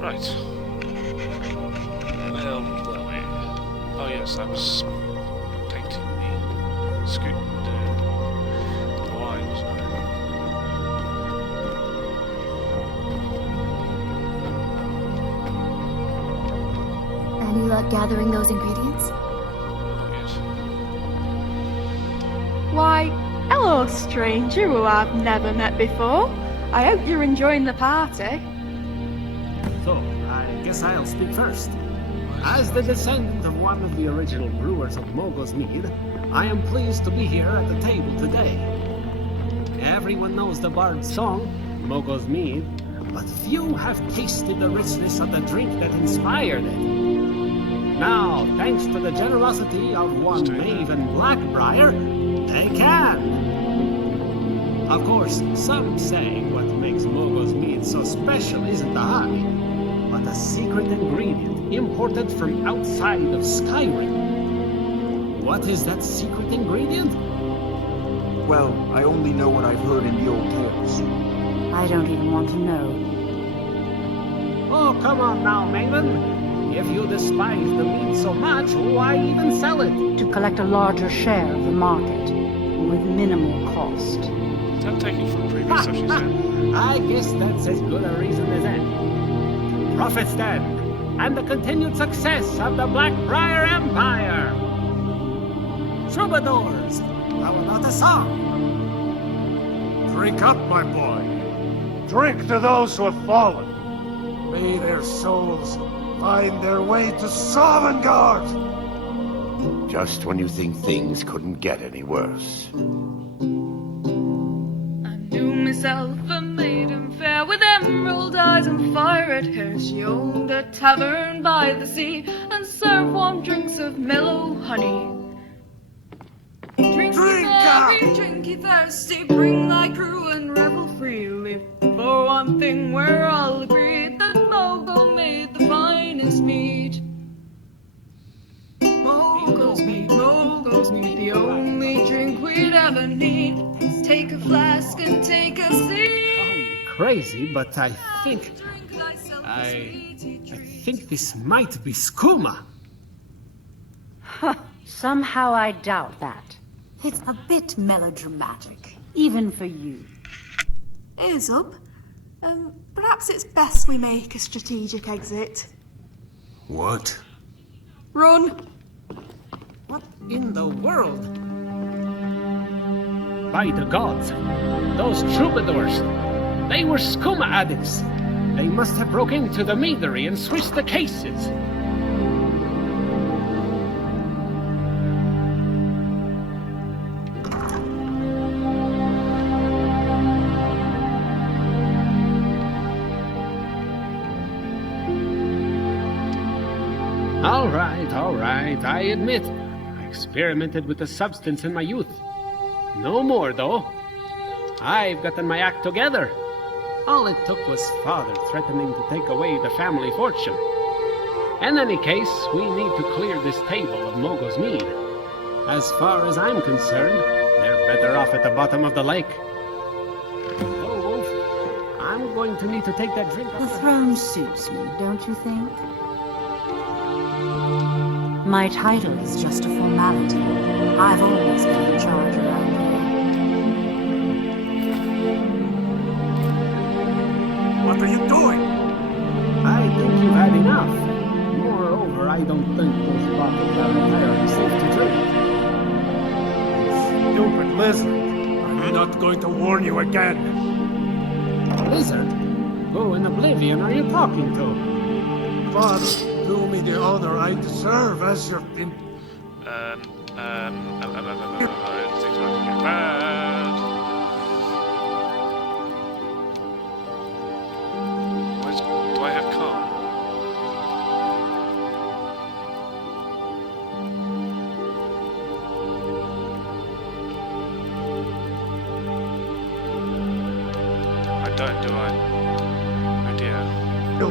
Right. Well, where were we? Oh yes, I was painting the scoot the wine, wasn't I? Any luck gathering those ingredients? Yes. Why, hello, stranger who I've never met before. I hope you're enjoying the party. So, I guess I'll speak first. As the descendant of one of the original brewers of Mogul's Mead, I am pleased to be here at the table today. Everyone knows the bard's song, Mogul's Mead, but few have tasted the richness of the drink that inspired it. Now, thanks to the generosity of one Maven Blackbriar, they can. Of course, some say what makes Mogul's Mead so special isn't the honey, but a secret ingredient imported from outside of Skyrim. What is that secret ingredient? Well, I only know what I've heard in the old tales. I don't even want to know. Oh, come on now, Maven. If you despise the mead so much, why even sell it? To collect a larger share of the market, with minimal cost. Is that taken from previous stuff she said? I guess that's as good a reason as any. Profits then, and the continued success of the Blackbriar Empire. Troubadours, how about a song? Drink up, my boy. Drink to those who have fallen. May their souls find their way to Sovngarde. Just when you think things couldn't get any worse. I knew myself a maiden fair with emerald eyes and fire-red hair. She owned a tavern by the sea and served warm drinks of mellow honey. Drink ye thirsty, bring thy crew and revel freely. For one thing we're all agreed that Mogul made the finest mead. Mogul's mead, the only drink we'd ever need. Take a flask and take a seat. Crazy, but I think this might be skooma. Somehow I doubt that. It's a bit melodramatic. Even for you. Ears up. Perhaps it's best we make a strategic exit. What? Run! What in the world? By the gods, those troubadours, they were skooma addicts. They must have broke into the meadery and switched the cases. All right, I admit, I experimented with the substance in my youth. No more, though. I've gotten my act together. All it took was father threatening to take away the family fortune. In any case, we need to clear this table of Mogul's Mead. As far as I'm concerned, they're better off at the bottom of the lake. Oh, Wolf, I'm going to need to take that drink The off. throne suits me, don't you think? My title is just a formality. I've always been in charge around here. What are you doing? I think you've had enough. Moreover, I don't think those bottles are entirely safe to drink. Stupid lizard. I'm not going to warn you again. Lizard? Who in oblivion are you talking to? Father, do me the honor I deserve as your... Things about to get bad. Do I have calm? I don't, do I? Oh dear. No.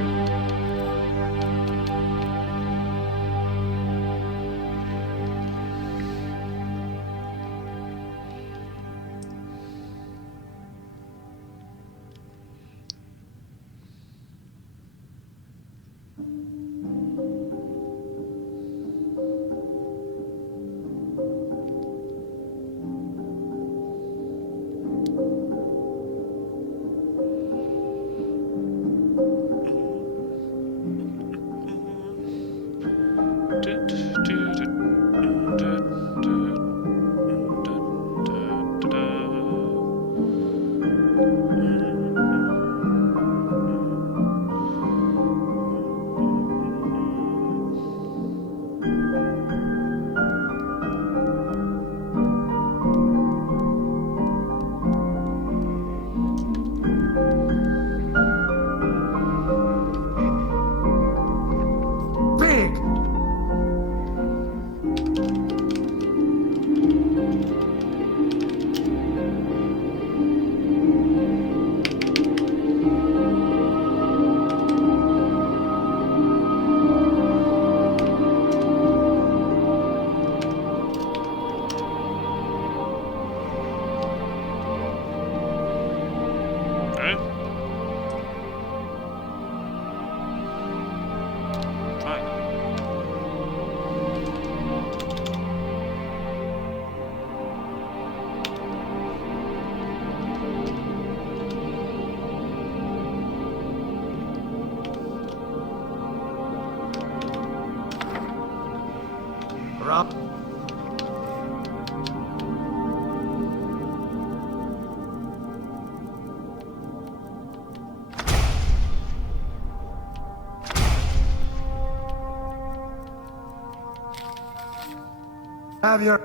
have your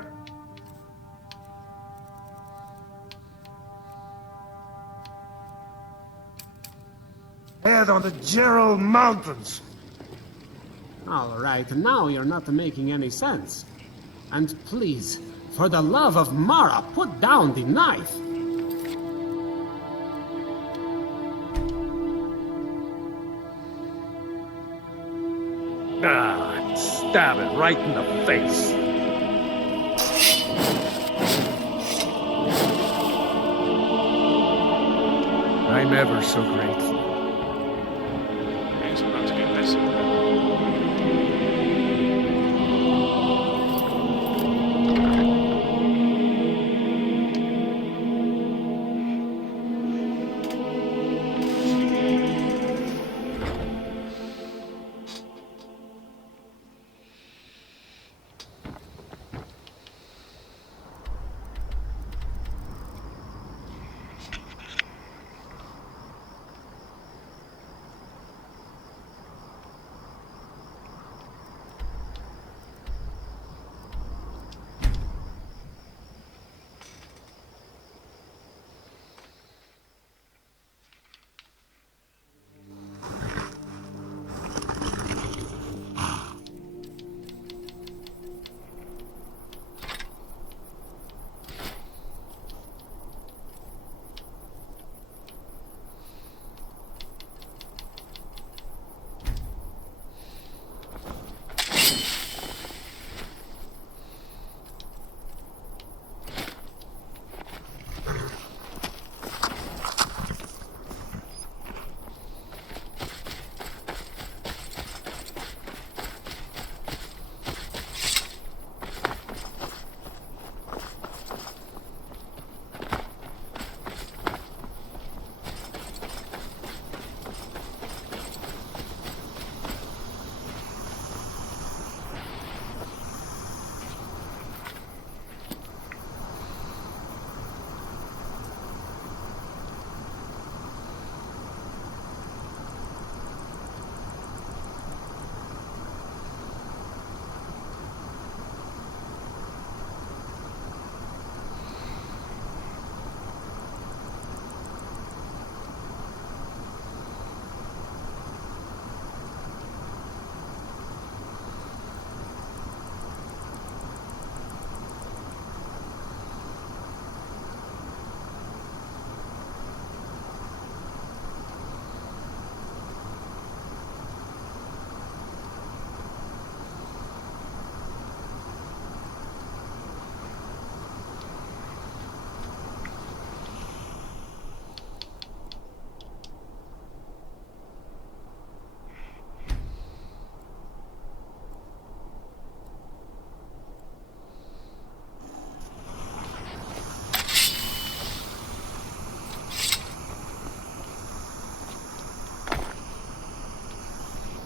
head on the Gerald Mountains. All right, now you're not making any sense. And please, for the love of Mara, put down the knife. Ah, stab it right in the face. I'm ever so grateful. It's about to get messy.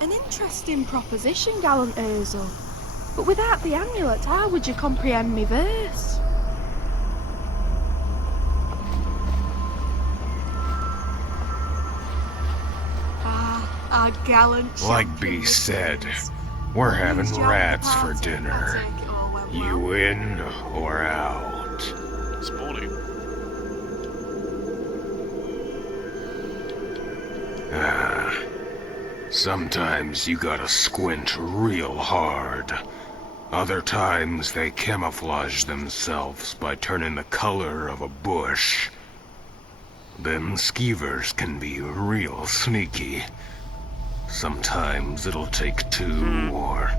An interesting proposition, gallant Urzel. But without the amulet, how would you comprehend me verse? Our gallant Like champion B said, we're having rats for dinner. You in or out? Sporty. Sometimes you gotta squint real hard. Other times they camouflage themselves by turning the color of a bush. Them skeevers can be real sneaky. Sometimes it'll take 2 or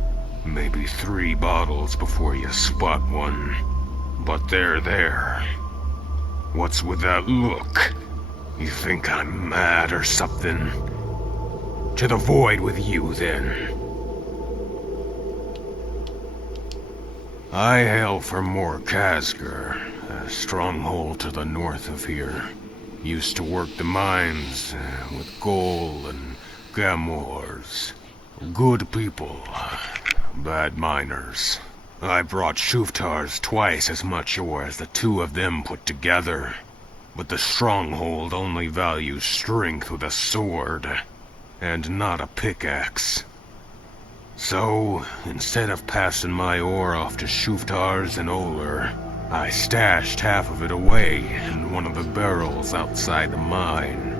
maybe 3 bottles before you spot one. But they're there. What's with that look? You think I'm mad or something? To the void with you, then. I hail from Mor Khazgar, a stronghold to the north of here. Used to work the mines with Gol and Gamors. Good people, bad miners. I brought Shuftar's twice as much ore as the 2 of them put together. But the stronghold only values strength with a sword, and not a pickaxe. So, instead of passing my ore off to Shuftars and Oler, I stashed half of it away in one of the barrels outside the mine.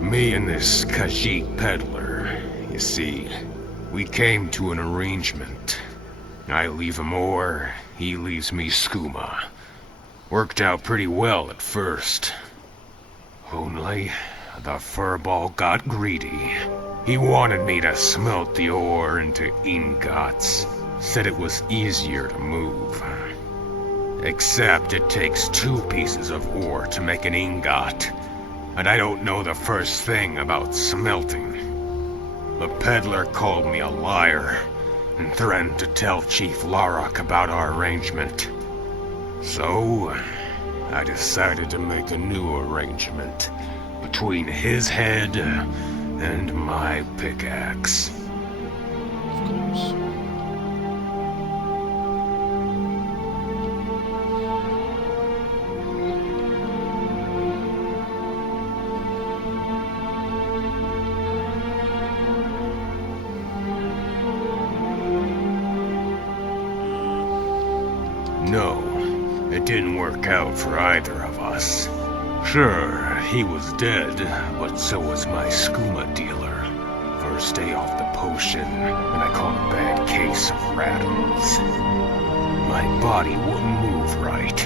Me and this Khajiit peddler, you see, we came to an arrangement. I leave him ore, he leaves me skooma. Worked out pretty well at first. Only, the furball got greedy. He wanted me to smelt the ore into ingots. Said it was easier to move. Except it takes 2 pieces of ore to make an ingot. And I don't know the first thing about smelting. The peddler called me a liar and threatened to tell Chief Larak about our arrangement. So, I decided to make a new arrangement between his head and my pickaxe. Of course. No, it didn't work out for either of us. Sure, he was dead, but so was my skooma dealer. First day off the potion, and I caught a bad case of rattles. My body wouldn't move right.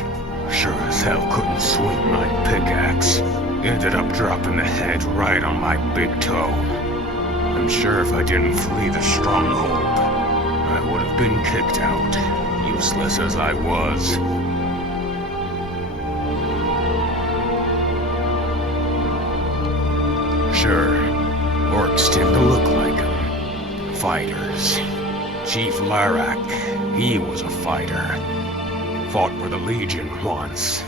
Sure as hell couldn't swing my pickaxe. Ended up dropping the head right on my big toe. I'm sure if I didn't flee the stronghold, I would have been kicked out, useless as I was. Sure, orcs tend to look like them. Fighters. Chief Larak, he was a fighter. Fought for the Legion once.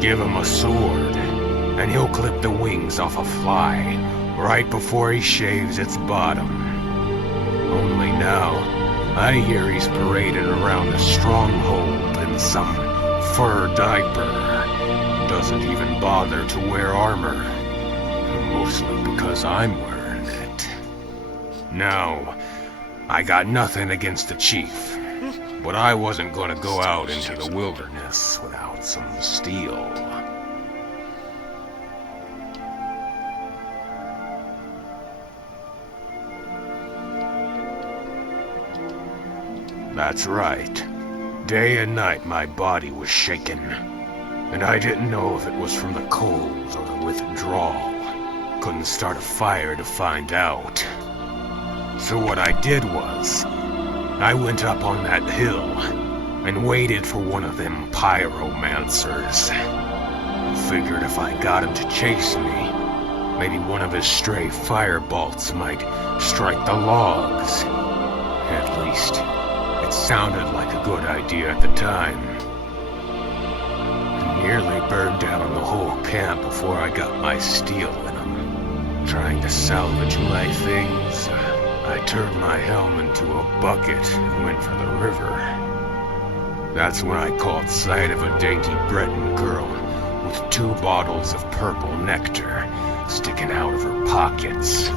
Give him a sword, and he'll clip the wings off a fly right before he shaves its bottom. Only now, I hear he's paraded around a stronghold in some fur diaper. Doesn't even bother to wear armor. Mostly because I'm wearing it. No, I got nothing against the chief. But I wasn't gonna go out into the wilderness without some steel. That's right. Day and night my body was shaking. And I didn't know if it was from the cold or the withdrawal. Couldn't start a fire to find out. So what I did was, I went up on that hill and waited for one of them pyromancers. Figured if I got him to chase me, maybe one of his stray fire bolts might strike the logs. At least, it sounded like a good idea at the time. I nearly burned down the whole camp before I got my steel in them. Trying to salvage my things, I turned my helm into a bucket and went for the river. That's when I caught sight of a dainty Breton girl with 2 bottles of purple nectar sticking out of her pockets.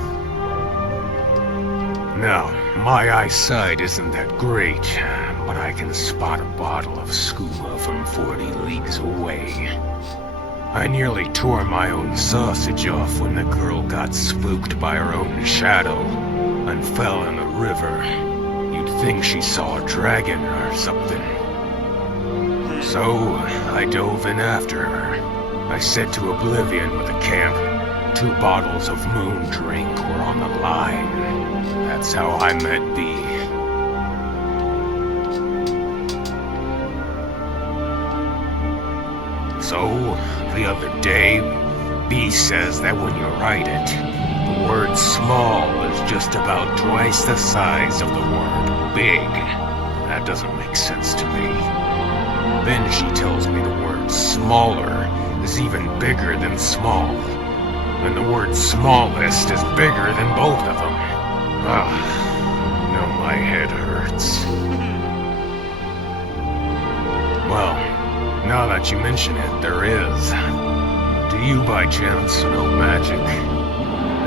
Now, my eyesight isn't that great, but I can spot a bottle of skooma from 40 leagues away. I nearly tore my own sausage off when the girl got spooked by her own shadow and fell in the river. You'd think she saw a dragon or something. So, I dove in after her. I set to oblivion with the camp. 2 bottles of moon drink were on the line. That's how I met B. So, the other day, B says that when you write it, the word small is just about twice the size of the word big. That doesn't make sense to me. Then she tells me the word smaller is even bigger than small. And the word smallest is bigger than both of them. Now my head hurts. Well, now that you mention it, there is. Do you by chance know magic?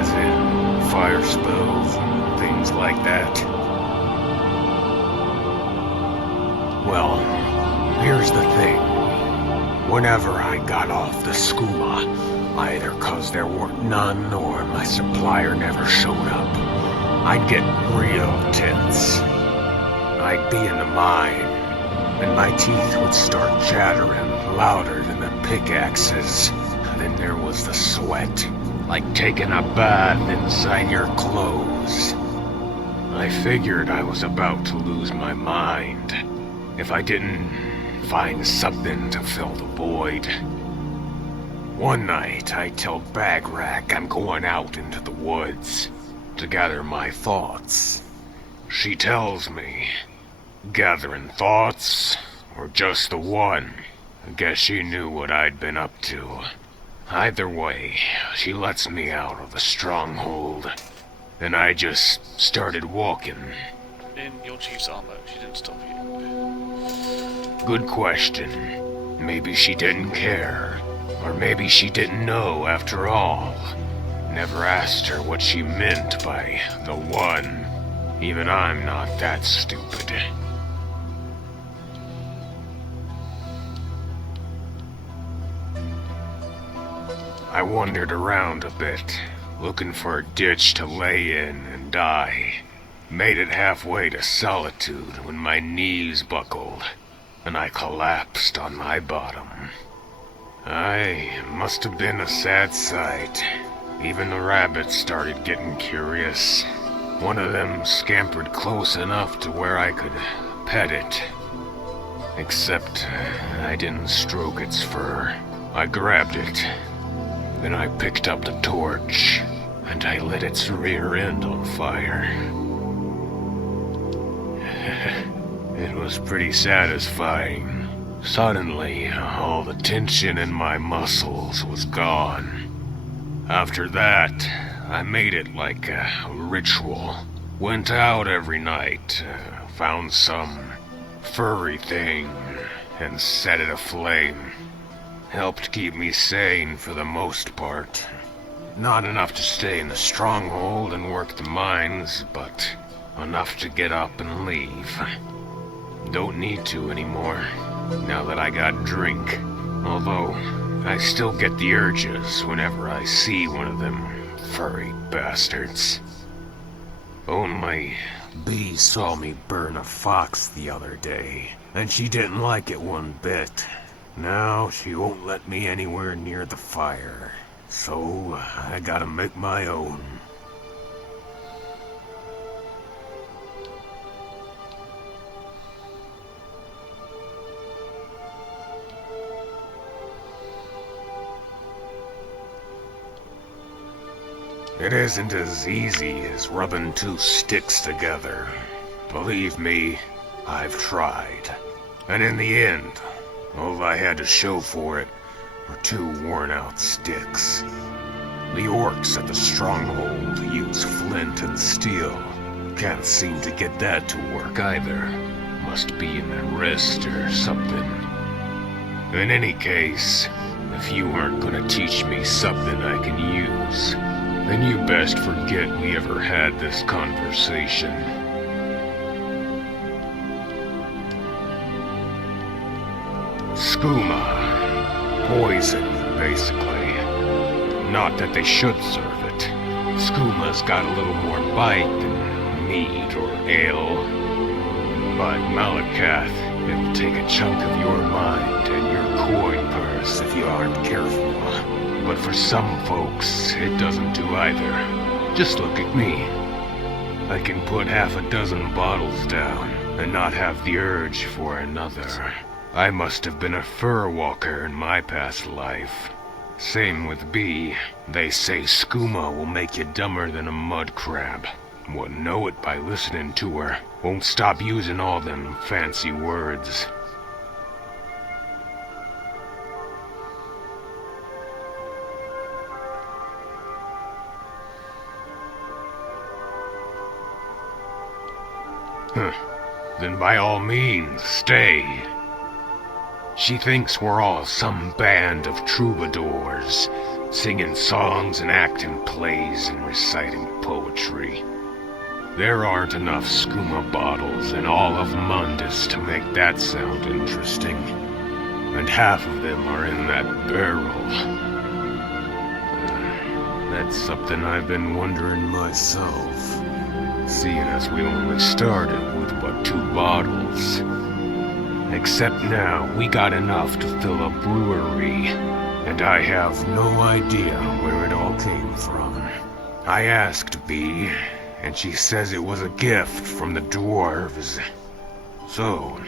As in, fire spells and things things like that. Well, here's the thing. Whenever I got off the skooma, either 'cause there weren't none or my supplier never showed up, I'd get real tense. I'd be in the mine, and my teeth would start chattering louder than the pickaxes. Then there was the sweat, like taking a bath inside your clothes. I figured I was about to lose my mind if I didn't find something to fill the void. One night, I tell Bagrack I'm going out into the woods to gather my thoughts. She tells me, gathering thoughts, or just the one? I guess she knew what I'd been up to. Either way, she lets me out of the stronghold, and I just started walking. In your chief's armor, she didn't stop you. Good question. Maybe she didn't care. Or maybe she didn't know after all. Never asked her what she meant by the one. Even I'm not that stupid. I wandered around a bit, looking for a ditch to lay in and die. Made it halfway to Solitude when my knees buckled, and I collapsed on my bottom. I must have been a sad sight. Even the rabbits started getting curious. One of them scampered close enough to where I could pet it. Except I didn't stroke its fur. I grabbed it. Then I picked up the torch, and I lit its rear end on fire. It was pretty satisfying. Suddenly, all the tension in my muscles was gone. After that, I made it like a ritual. Went out every night, found some furry thing, and set it aflame. Helped keep me sane for the most part. Not enough to stay in the stronghold and work the mines, but enough to get up and leave. Don't need to anymore, now that I got drink. Although, I still get the urges whenever I see one of them furry bastards. Only, Bee saw me burn a fox the other day, and she didn't like it one bit. Now she won't let me anywhere near the fire, so I gotta make my own. It isn't as easy as rubbing two sticks together. Believe me, I've tried. And in the end, all I had to show for it were two worn-out sticks. The orcs at the stronghold use flint and steel. Can't seem to get that to work either. Must be in the wrist or something. In any case, if you aren't gonna teach me something I can use, then you best forget we ever had this conversation. Skooma. Poison, basically. Not that they should serve it. Skooma's got a little more bite than mead or ale. But Malakath, it'll take a chunk of your mind and your coin purse if you aren't careful. But for some folks, it doesn't do either. Just look at me. I can put half a dozen bottles down and not have the urge for another. I must have been a fur walker in my past life. Same with Bee. They say skooma will make you dumber than a mud crab. Wouldn't know it by listening to her. Won't stop using all them fancy words. Then by all means, stay. She thinks we're all some band of troubadours, singing songs and acting plays and reciting poetry. There aren't enough skooma bottles in all of Mundus to make that sound interesting. And half of them are in that barrel. That's something I've been wondering myself, seeing as we only started with but 2 bottles. Except now, we got enough to fill a brewery, and I have no idea where it all came from. I asked Bee, and she says it was a gift from the dwarves. So,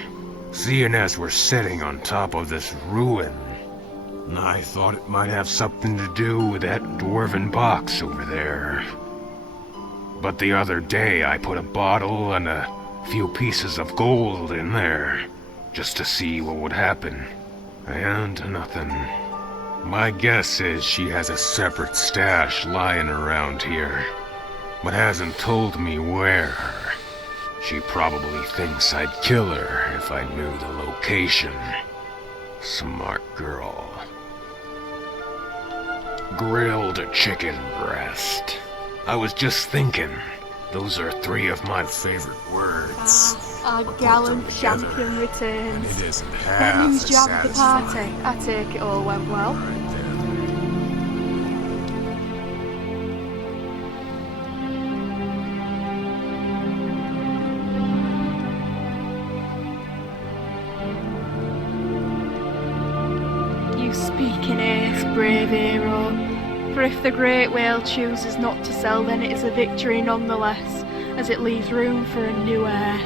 seeing as we're sitting on top of this ruin, I thought it might have something to do with that dwarven box over there. But the other day I put a bottle and a few pieces of gold in there, just to see what would happen. And nothing. My guess is she has a separate stash lying around here, but hasn't told me where. She probably thinks I'd kill her if I knew the location. Smart girl. Grilled chicken breast. I was just thinking, those are 3 of my favorite words. Our gallant champion returns. It isn't That half means as you have the party. satisfying. I take it all went well. Right there. You speak in haste, brave hero. For if the great whale chooses not to sell, then it is a victory nonetheless, as it leaves room for a new heir.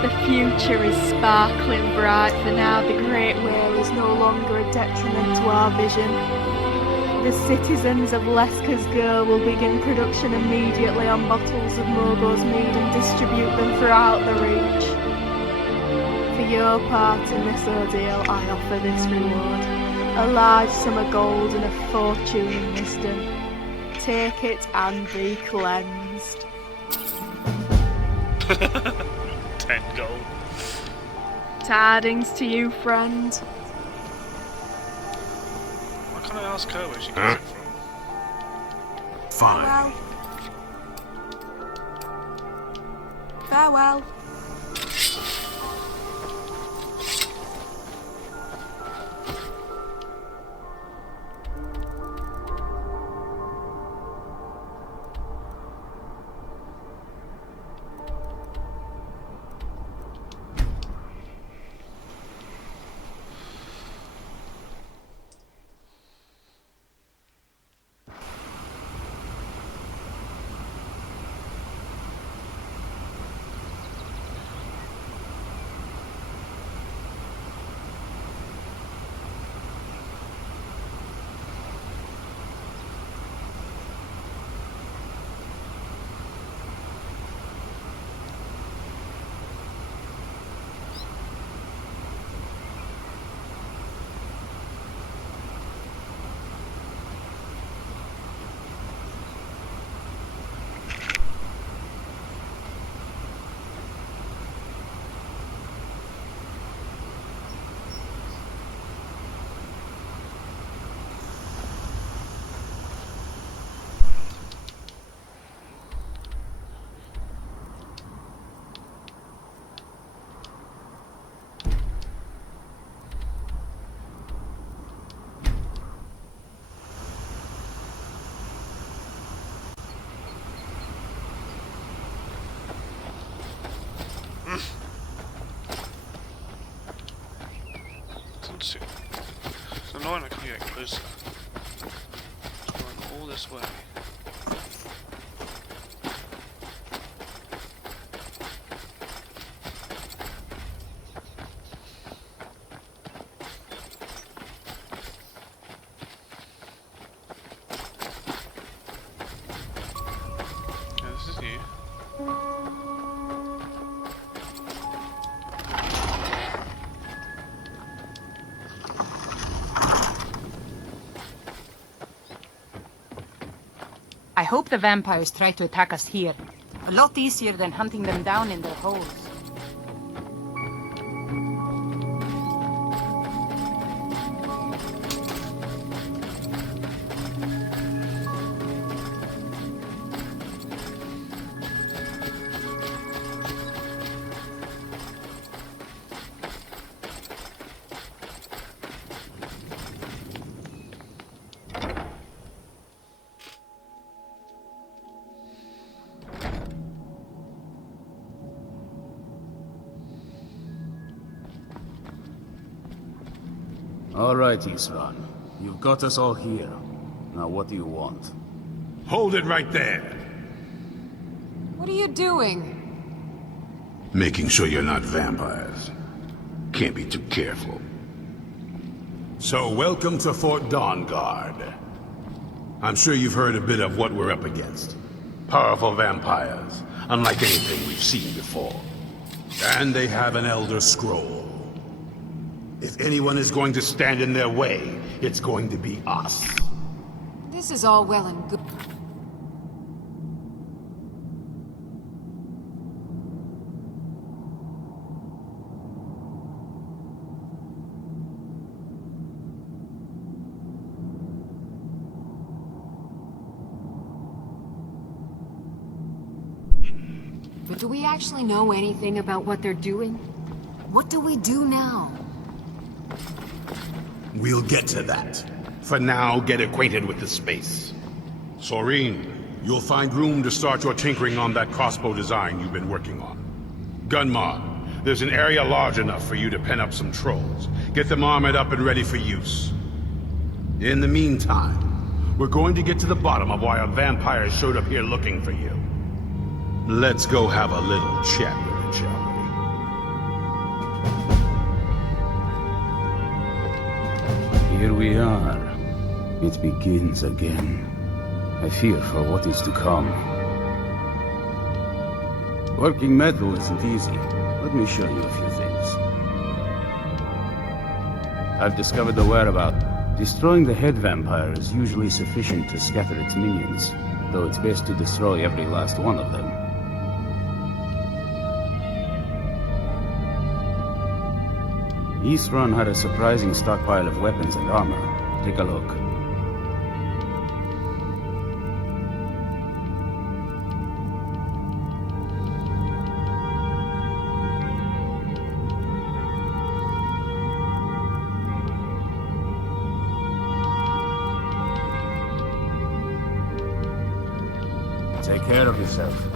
The future is sparkling bright, for now the great whale is no longer a detriment to our vision. The citizens of Lesca's Girl will begin production immediately on bottles of Mogo's mead and distribute them throughout the reach. For your part in this ordeal, I offer this reward. A large sum of gold and a fortune in wisdom. Take it and be cleansed. 10 gold. Tidings to you, friend. Why can't I ask her where she gets it from? Fine. Farewell. It's annoying I can get closer. Going all this way. Yeah, this is you. I hope the vampires try to attack us here. A lot easier than hunting them down in their holes. All right, Isran. You've got us all here. Now what do you want? Hold it right there. What are you doing? Making sure you're not vampires. Can't be too careful. So, welcome to Fort Dawnguard. I'm sure you've heard a bit of what we're up against. Powerful vampires, unlike anything we've seen before. And they have an Elder Scroll. If anyone is going to stand in their way, it's going to be us. This is all well and good. But do we actually know anything about what they're doing? What do we do now? We'll get to that. For now, get acquainted with the space. Soreen, you'll find room to start your tinkering on that crossbow design you've been working on. Gunmar, there's an area large enough for you to pen up some trolls. Get them armored up and ready for use. In the meantime, we're going to get to the bottom of why a vampire showed up here looking for you. Let's go have a little chat with it, shall we? Here we are. It begins again. I fear for what is to come. Working metal isn't easy. Let me show you a few things. I've discovered the whereabouts. Destroying the head vampire is usually sufficient to scatter its minions, though it's best to destroy every last one of them. Isran had a surprising stockpile of weapons and armor. Take a look. Take care of yourself.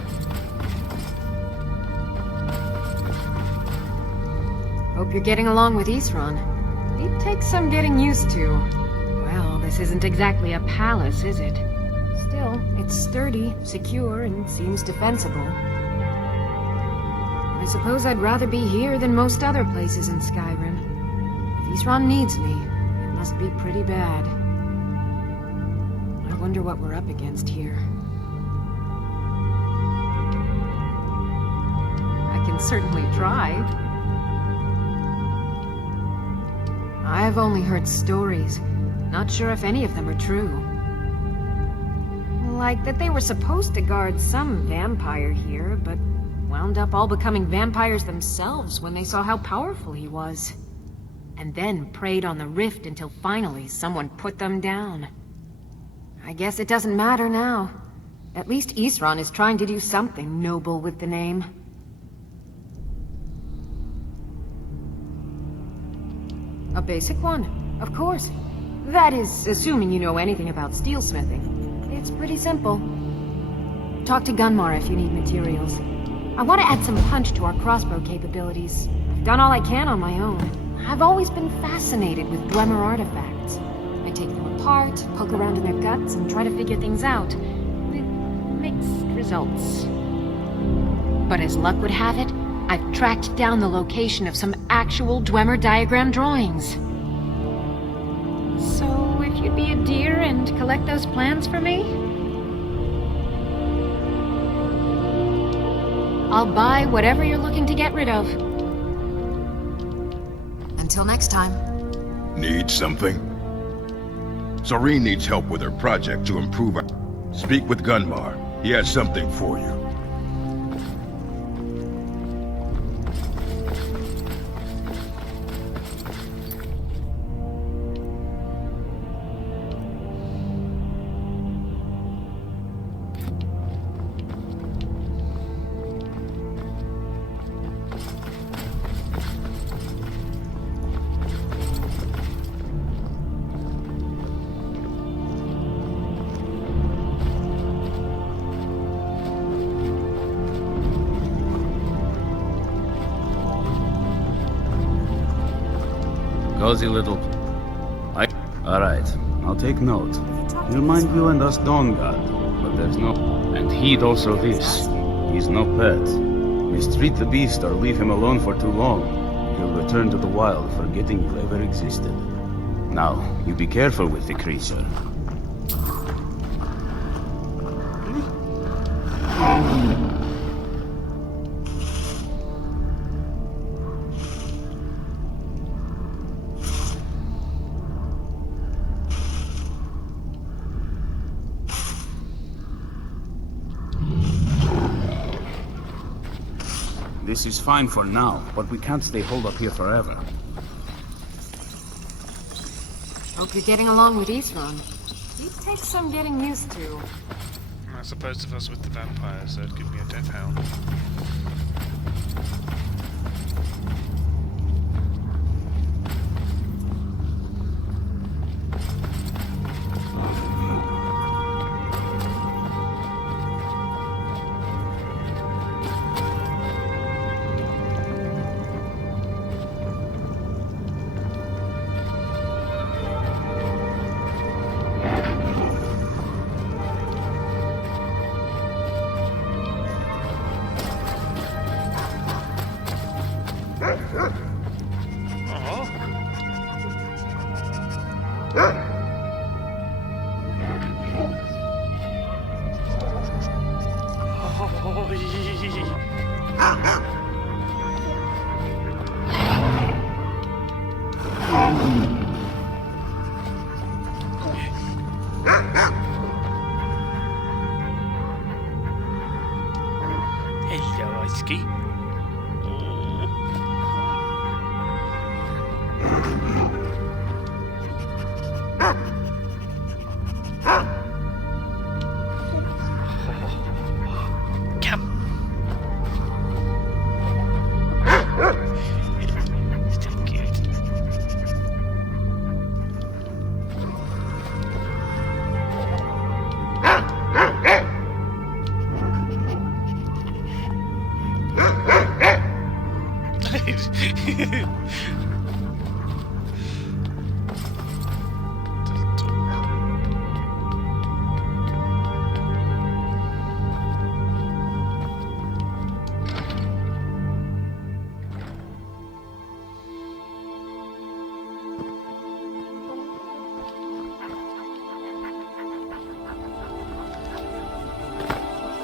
Hope you're getting along with Isran. It takes some getting used to. Well, this isn't exactly a palace, is it? Still, it's sturdy, secure, and seems defensible. I suppose I'd rather be here than most other places in Skyrim. If Isran needs me, it must be pretty bad. I wonder what we're up against here. I can certainly try. I've only heard stories. Not sure if any of them are true. Like that they were supposed to guard some vampire here, but wound up all becoming vampires themselves when they saw how powerful he was. And then preyed on the rift until finally someone put them down. I guess it doesn't matter now. At least Isran is trying to do something noble with the name. A basic one, of course. That is, assuming you know anything about steelsmithing. It's pretty simple. Talk to Gunmar if you need materials. I want to add some punch to our crossbow capabilities. I've done all I can on my own. I've always been fascinated with Dwemer artifacts. I take them apart, poke around in their guts, and try to figure things out. With mixed results. But as luck would have it, I've tracked down the location of some actual Dwemer diagram drawings. So, if you'd be a dear and collect those plans for me? I'll buy whatever you're looking to get rid of. Until next time. Need something? Soreen needs help with her project to improve her. Speak with Gunmar. He has something for you. Cozy little... Alright, I'll take note. He'll mind you and us Dawn Guard, but there's no... And heed also this. He's no pet. Mistreat the beast or leave him alone for too long. He'll return to the wild, forgetting you ever existed. Now, you be careful with the creature. This is fine for now, but we can't stay holed up here forever. Hope you're getting along with Eastron. He takes some getting used to. I suppose if I was with the vampires, they'd give me a death hound. Hello, Ice-Ski.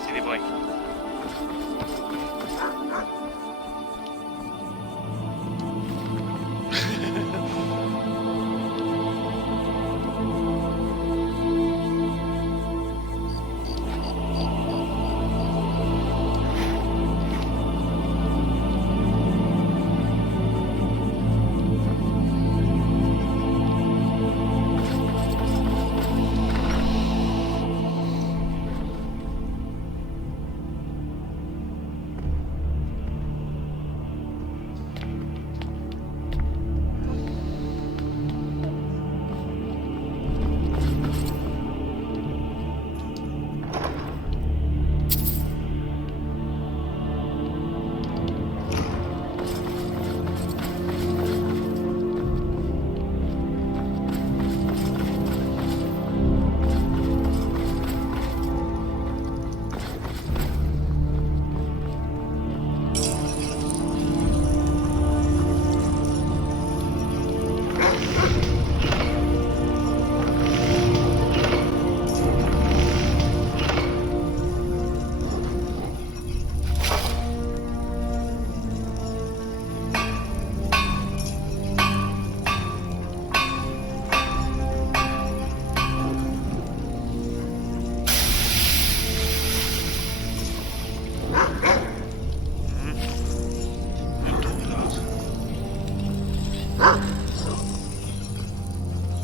Silly boy.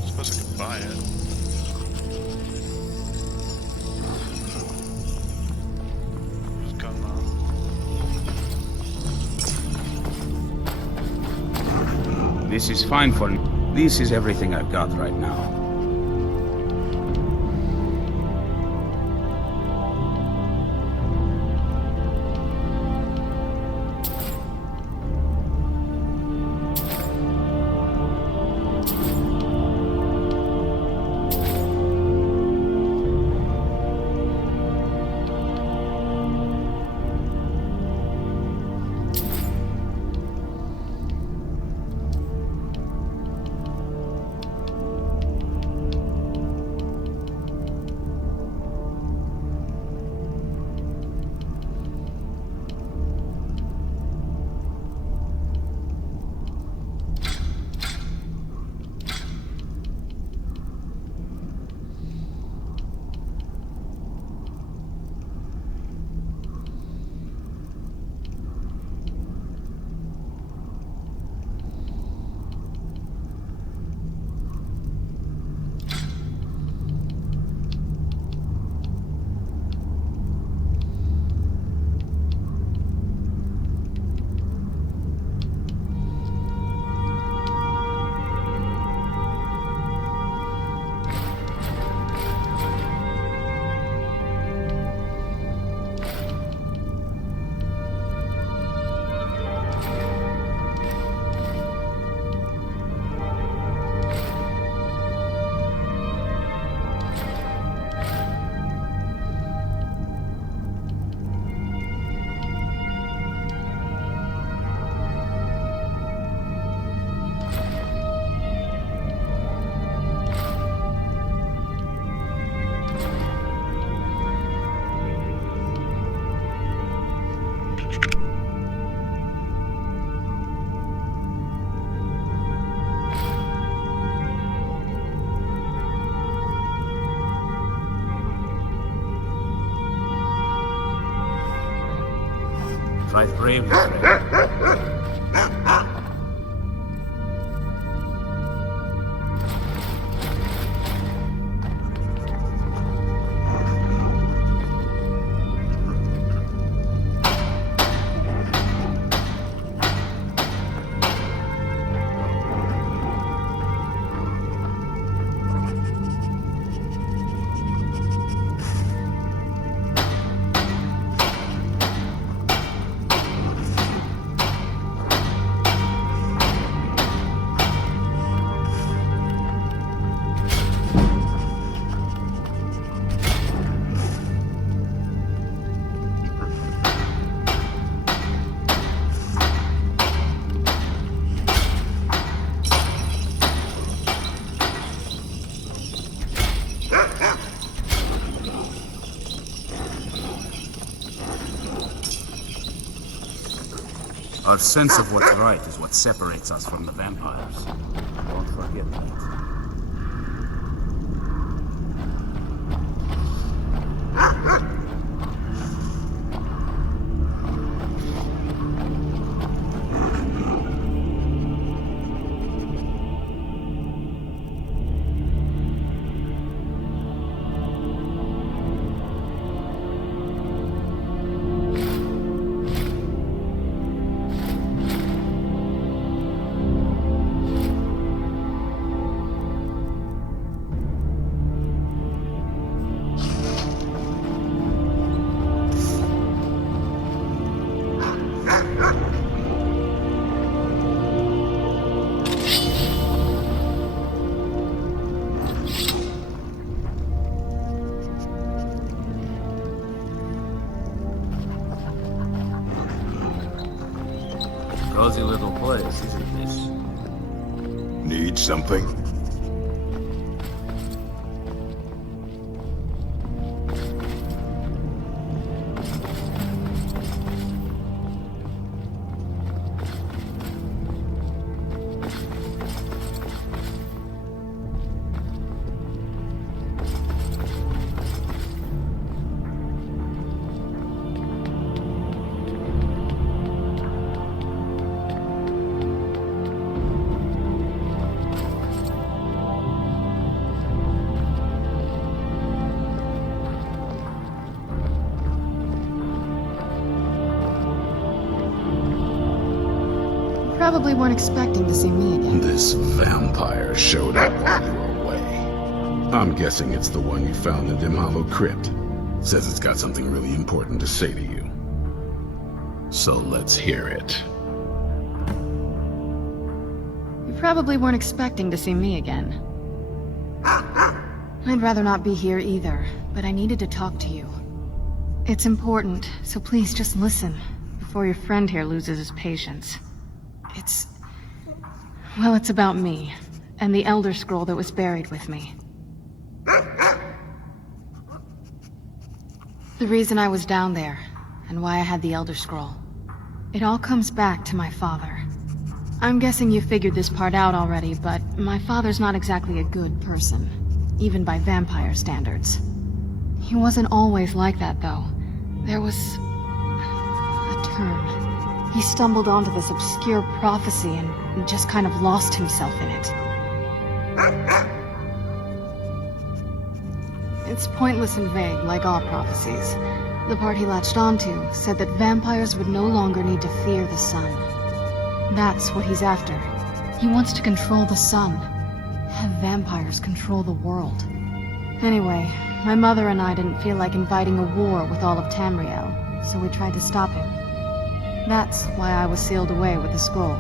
Suppose I could buy it. Where's Gunmar? This is fine for me. This is everything I've got right now. Fight bravely, friend. Our sense of what's right is what separates us from the vampires. Don't forget that. Cozy little place, isn't this? Need something? Probably weren't expecting to see me again. This vampire showed up while you were away. I'm guessing it's the one you found in Dimhollow Crypt. Says it's got something really important to say to you. So let's hear it. You probably weren't expecting to see me again. I'd rather not be here either, but I needed to talk to you. It's important, so please just listen, before your friend here loses his patience. Well, it's about me, and the Elder Scroll that was buried with me. The reason I was down there, and why I had the Elder Scroll. It all comes back to my father. I'm guessing you figured this part out already, but my father's not exactly a good person, even by vampire standards. He wasn't always like that, though. There was a turn. He stumbled onto this obscure prophecy and just kind of lost himself in it. It's pointless and vague, like all prophecies. The part he latched onto said that vampires would no longer need to fear the sun. That's what he's after. He wants to control the sun. Have vampires control the world. Anyway, my mother and I didn't feel like inviting a war with all of Tamriel, so we tried to stop him. That's why I was sealed away with the scroll.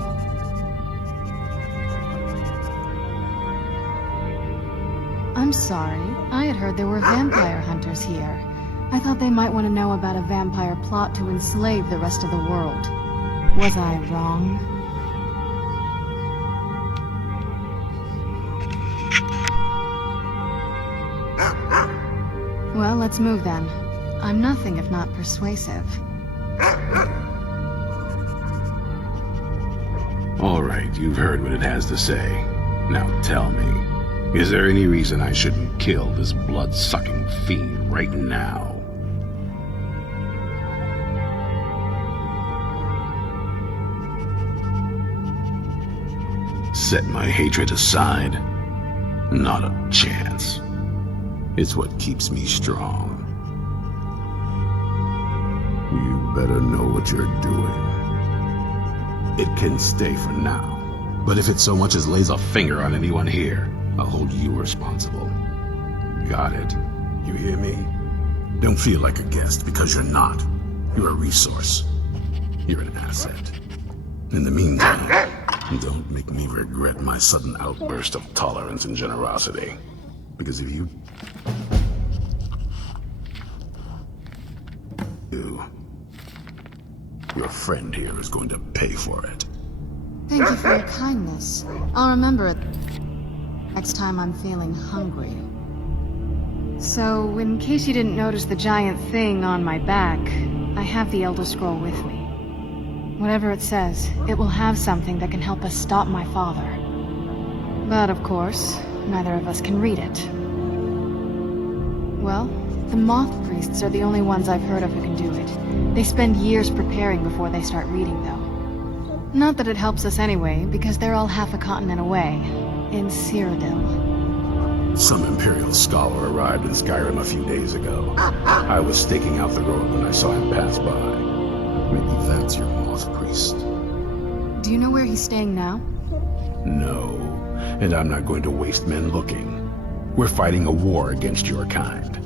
I'm sorry. I had heard there were vampire hunters here. I thought they might want to know about a vampire plot to enslave the rest of the world. Was I wrong? Well, let's move then. I'm nothing if not persuasive. All right, you've heard what it has to say. Now tell me, is there any reason I shouldn't kill this blood-sucking fiend right now? Set my hatred aside? Not a chance. It's what keeps me strong. You better know what you're doing. It can stay for now. But if it so much as lays a finger on anyone here, I'll hold you responsible. Got it? You hear me? Don't feel like a guest, because you're not. You're a resource. You're an asset. In the meantime, don't make me regret my sudden outburst of tolerance and generosity. Because if you... Your friend here is going to pay for it. Thank you for your kindness. I'll remember it next time I'm feeling hungry. So, in case you didn't notice the giant thing on my back, I have the Elder Scroll with me. Whatever it says, it will have something that can help us stop my father. But of course, neither of us can read it. Well, the Moth Priests are the only ones I've heard of who can do it. They spend years preparing before they start reading, though. Not that it helps us anyway, because they're all half a continent away, in Cyrodiil. Some Imperial scholar arrived in Skyrim a few days ago. I was staking out the road when I saw him pass by. Maybe that's your Moth Priest. Do you know where he's staying now? No, and I'm not going to waste men looking. We're fighting a war against your kind,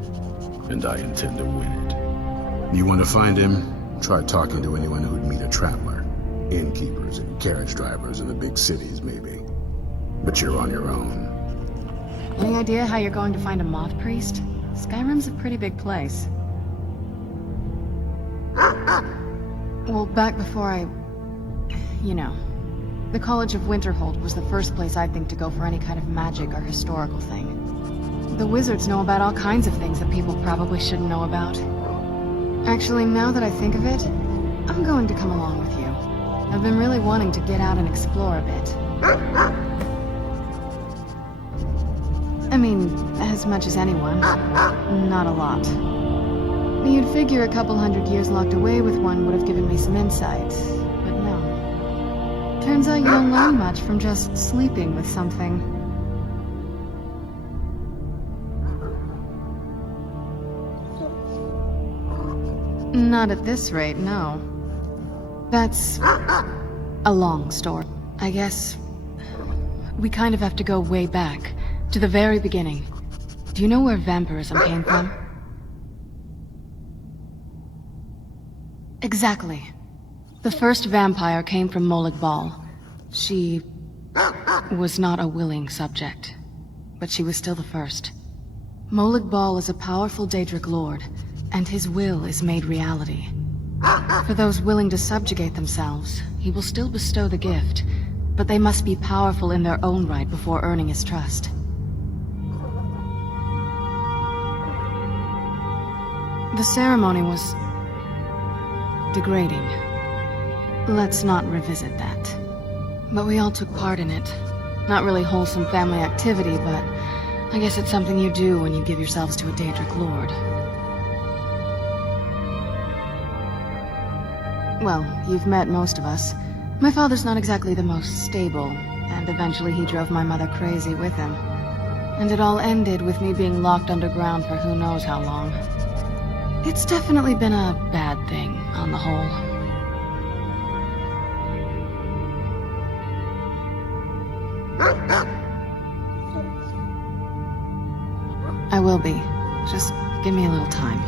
and I intend to win it. You want to find him? Try talking to anyone who'd meet a traveler. Innkeepers and carriage drivers in the big cities, maybe. But you're on your own. Any idea how you're going to find a Moth Priest? Skyrim's a pretty big place. Well, back before you know, the College of Winterhold was the first place I'd think to go for any kind of magic or historical thing. The wizards know about all kinds of things that people probably shouldn't know about. Actually, now that I think of it, I'm going to come along with you. I've been really wanting to get out and explore a bit. I mean, as much as anyone. Not a lot. You'd figure a couple 100 years locked away with one would have given me some insight, but no. Turns out you don't learn much from just sleeping with something. Not at this rate, no. That's a long story. I guess we kind of have to go way back, to the very beginning. Do you know where vampirism came from? Exactly. The first vampire came from Molag Bal. She was not a willing subject, but she was still the first. Molag Bal is a powerful Daedric lord, and his will is made reality. For those willing to subjugate themselves, he will still bestow the gift, but they must be powerful in their own right before earning his trust. The ceremony was degrading. Let's not revisit that. But we all took part in it. Not really wholesome family activity, but I guess it's something you do when you give yourselves to a Daedric lord. Well, you've met most of us. My father's not exactly the most stable, and eventually he drove my mother crazy with him. And it all ended with me being locked underground for who knows how long. It's definitely been a bad thing, on the whole. I will be. Just give me a little time.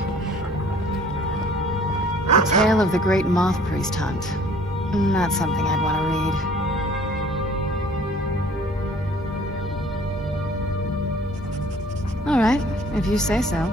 The tale of the great Moth Priest hunt. Not something I'd want to read. Alright, if you say so.